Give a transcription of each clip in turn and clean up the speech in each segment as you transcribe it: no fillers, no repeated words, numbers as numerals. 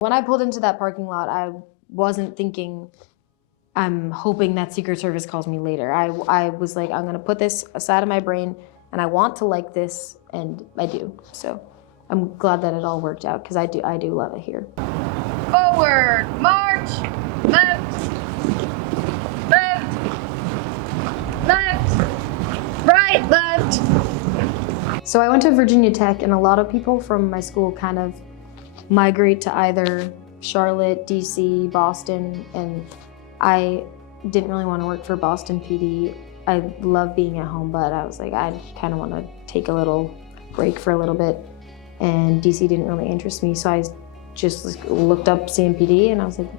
When I pulled into that parking lot, I wasn't thinking, I'm hoping that Secret Service calls me later. I was like, I'm gonna put this aside of my brain and I want to like this, and I do. So I'm glad that it all worked out because I do love it here. Forward, march, left, left, left, right, left. So I went to Virginia Tech, and a lot of people from my school kind of migrate to either Charlotte, DC, Boston, and I didn't really want to work for Boston PD. I love being at home, but I was like, I kind of want to take a little break for a little bit, and DC didn't really interest me, so I just looked up CMPD and I was like,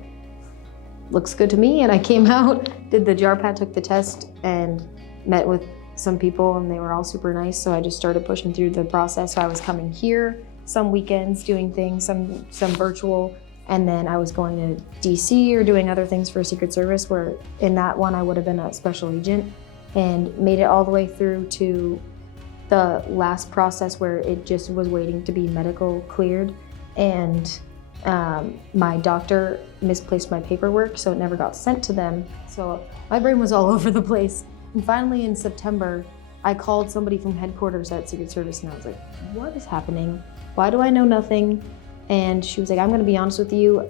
looks good to me, and I came out, did the jar pad, took the test, and met with some people, and they were all super nice, so I just started pushing through the process. So I was coming here some weekends, doing things, some virtual, and then I was going to DC or doing other things for Secret Service, where in that one I would have been a special agent, and made it all the way through to the last process where it just was waiting to be medical cleared, and my doctor misplaced my paperwork, so it never got sent to them. So my brain was all over the place. And finally in September, I called somebody from headquarters at Secret Service, and I was like, what is happening? Why do I know nothing? And she was like, I'm gonna be honest with you,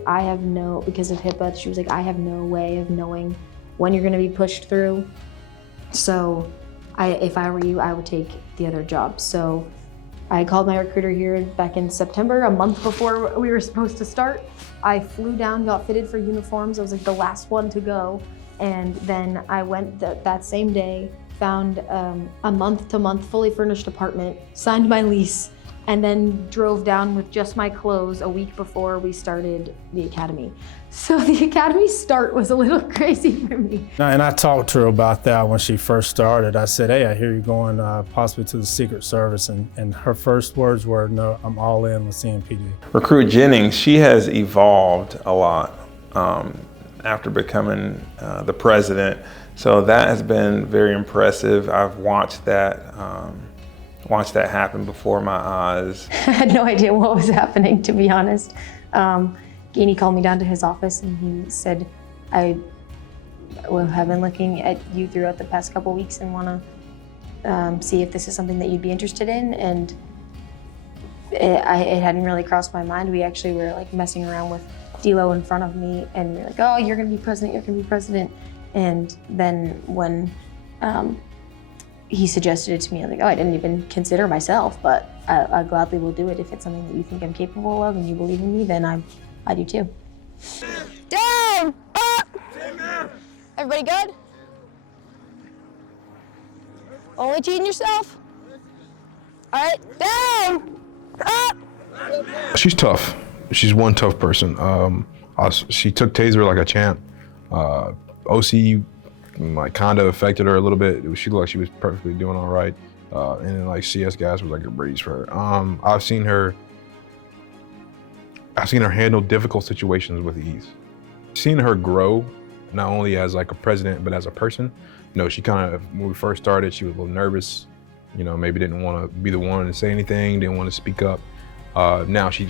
because of HIPAA, she was like, I have no way of knowing when you're gonna be pushed through. So if I were you, I would take the other job. So I called my recruiter here back in September, a month before we were supposed to start. I flew down, got fitted for uniforms. I was like the last one to go. And then I went that same day, found a month-to-month fully furnished apartment, signed my lease, and then drove down with just my clothes a week before we started the academy. So the academy start was a little crazy for me. And I talked to her about that when she first started. I said, hey, I hear you're going possibly to the Secret Service. And her first words were, no, I'm all in with CMPD. Recruit Jennings, she has evolved a lot after becoming the president. So that has been very impressive. I've watched that happen before my eyes. I had no idea what was happening, to be honest. Gainey called me down to his office and he said, I have been looking at you throughout the past couple weeks and want to see if this is something that you'd be interested in. And it hadn't really crossed my mind. We actually were like messing around with D-Lo in front of me, and we were like, oh, you're gonna be president, you're gonna be president. And then when he suggested it to me, I was like, oh, I didn't even consider myself, but I gladly will do it. If it's something that you think I'm capable of and you believe in me, then I do too. Down, up. Everybody good? Only cheating yourself? All right, down, up. She's tough. She's one tough person. She took Taser like a champ. OC like kind of affected her a little bit. She looked like she was perfectly doing all right. And then like CS gas was like a breeze for her. I've seen her handle difficult situations with ease. Seen her grow, not only as like a president, but as a person. You know, she kind of, when we first started, she was a little nervous. You know, maybe didn't want to be the one to say anything, didn't want to speak up. Now she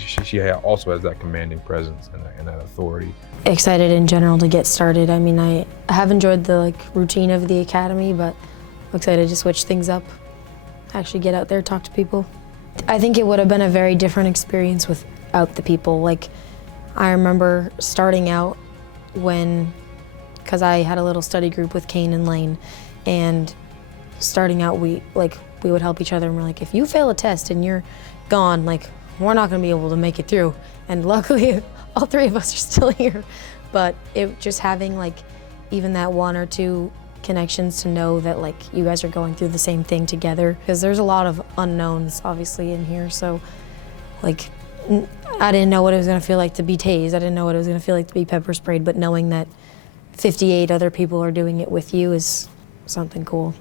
also has that commanding presence and that authority. Excited in general to get started. I mean, I have enjoyed the routine of the academy, but I'm excited to switch things up, actually get out there, talk to people. I think it would have been a very different experience without the people. Like, I remember starting out because I had a little study group with Kane and Lane, and starting out we would help each other, and we're like, if you fail a test and you're gone, we're not gonna be able to make it through. And luckily, all three of us are still here. But it just having even that one or two connections to know that you guys are going through the same thing together, because there's a lot of unknowns obviously in here. So I didn't know what it was gonna feel like to be tased. I didn't know what it was gonna feel like to be pepper sprayed, but knowing that 58 other people are doing it with you is something cool.